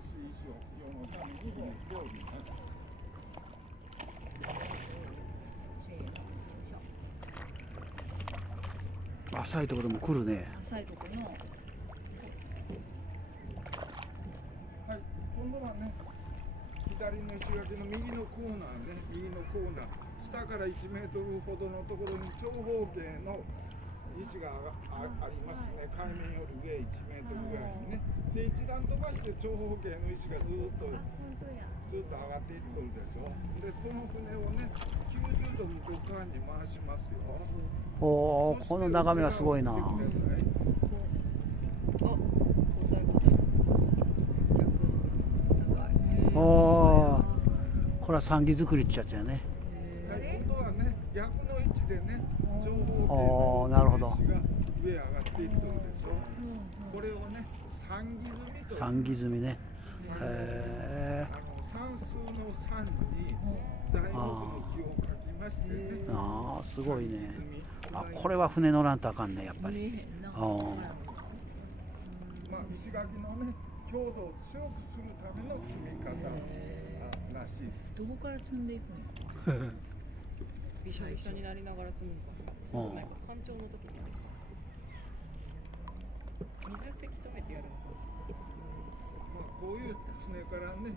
す石を世のために料理します。浅いところでも来るね。浅いところの。はい、今度はね、左の石垣の右のコーナーね、右のコーナー、下から1メートルほどのところに長方形の石が ありますね。海面より上1メートルぐらいにね。で、一段飛ばして長方形の石がずっと上がっていっとるでしょ。で、この船をね、90度向こう側に回しますよ。おお、この眺めはすごいな。おお、これは桟木作りってやつやね。今度はね、逆の位置でね、長方形おのお、なるほど。石が上上がっていっとるでしょ。これをね、桟木積みという。桟木積みね。へえ。算数の3に材木の木を書きましてね。ああ、すごいね。あ、これは船乗らんとあかんね、やっぱり。あまあ、石垣のね、強度を強くするための積み方らしい。どこから積んでいくの？びしょびしょになりながら積むのか。そうじゃないか。干潮の時に水せき止めてやるのか。まあ、こういう船からね、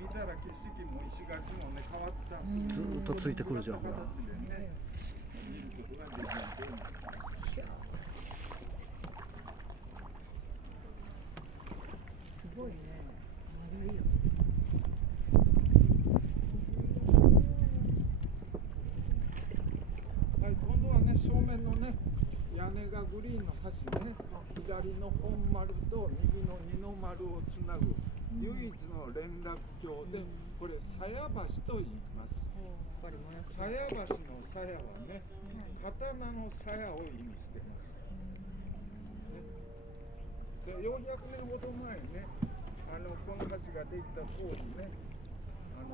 見たら景色も石垣もね、変わったずーっとついてくるじゃん、ほら。見ることができますよね。すごいね。丸いよ。はい、今度はね、正面のね、屋根がグリーンの橋ね、左の本丸と右の二の丸をつなぐ唯一の連絡橋で、これ鞘橋と言います。鞘橋の鞘はね、刀の鞘を意味してます。で、400年ほど前ね、この橋ができた当時ね、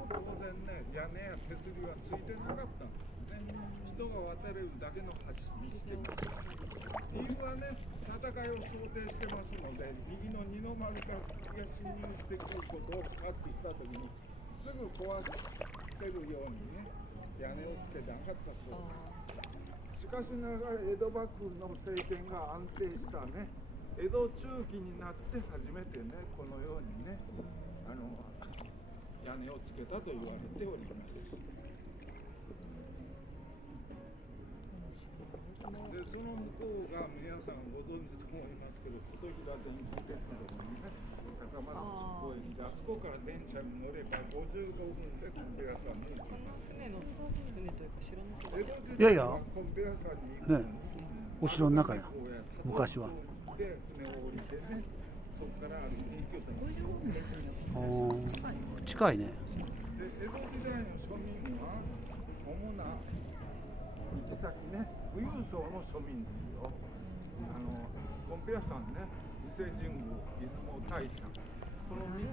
当然ね、屋根や手すりはついてなかったんですね。人が渡れるだけの橋にしてます。理由はね、戦いを想定してますので、右の二の丸から敵が侵入してくることを察知したときに、すぐ壊せるようにね、屋根をつけてなかったそうです。しかしながら江戸幕府の政権が安定したね、江戸中期になって初めてね、このようにね、屋根をつけたと言われております。で、その向こうが皆さんご存知と思いますけど、琴平電気鉄道にね、高松市公園で、あそこから電車に乗れば55分でコンペラ山に行きます。船の船というか城の江戸時いやいや代はコンペラ山に行くのに、お城の中や。昔は。で、船を降りてね、そこから歩いて行けたんですよ。おー、近いね。で、江戸時代の庶民は主な行き先ね、富裕層の庶民ですよ。コンペラ山ね、伊勢神宮、出雲大社、この3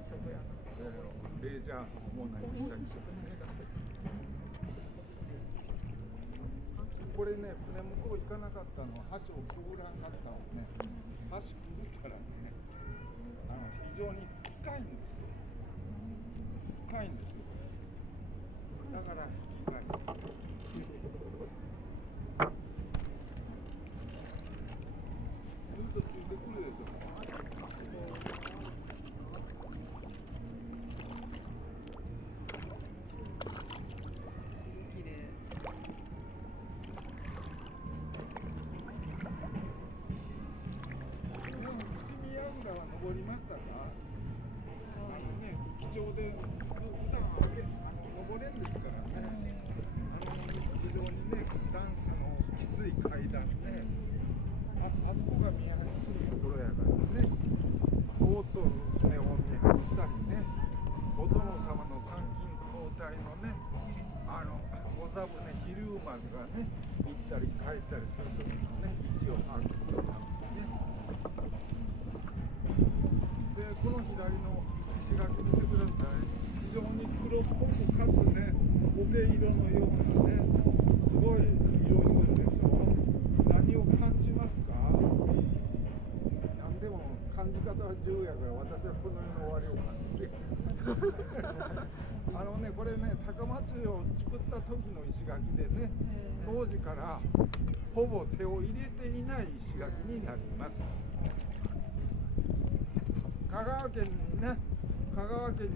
つがね、レジャーの主な行き先ですね。これね、船向こう行かなかったのは橋をくぐらなかったのね、橋くぐったらね、非常に深いんですよ。深いんですよ。だから深い。ずっとついてくるでしょ。綺麗。月見櫓は登りましたか？ね、貴重で普段登れんですからね。非常にね、段差のきつい階段ね。あそこが見張りするところやからね。大と船を見張りしたりね。お殿様の参勤交代のね、御座船飛龍丸がね、行ったり帰ったりする時のね、位置を把握するためにね。で、この左の石垣見てください。非常に黒っぽくかつね、苔色のようなね、すごい色してるでしょ。何を感じますか？何でも感じ方は自由やから私はこの世の終わりを感じてこれね高松を作った時の石垣でね当時からほぼ手を入れていない石垣になります。香川県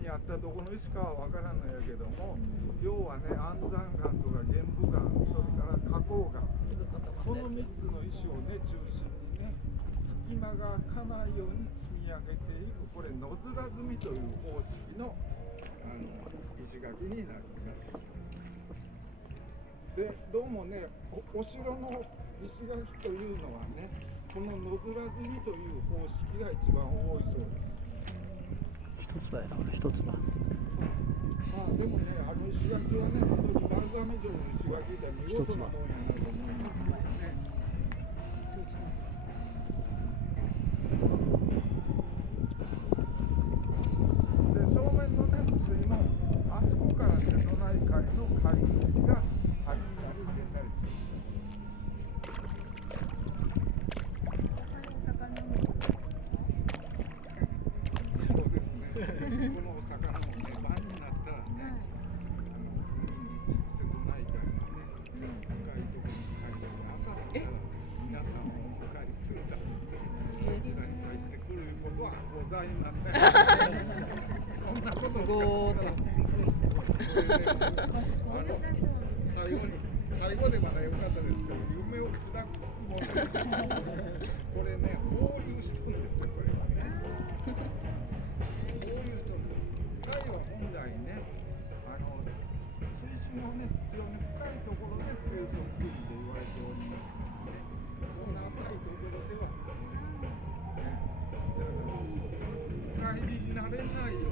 にあったどこの石かは分からんのやけども、要はね安山岩とか玄武岩、それから花崗岩、すぐ固まこのったや3つの石をね中心にね隙間が開かないように積み上げていく、これ野面積みという方式の石垣になります。でどうもね お城の石垣というのはねこの野面積みという方式が一番多いそうです。一つ葉やだから一つ葉。でもね石垣はね本当に丸亀城の石垣で見事なもんやなと思いますね。で正面のね水門、あそこから瀬戸内海の海水が入ったり出たりする。そうですね。このお魚もね晩になったらね、瀬戸内海のね深いところに入って朝だったら皆さんをお迎えするためにこちらに入ってくることはございません。そんなことすごーと最後でまだ良かったですけど、夢を砕く質問です。これね放流しとるんですよこれは。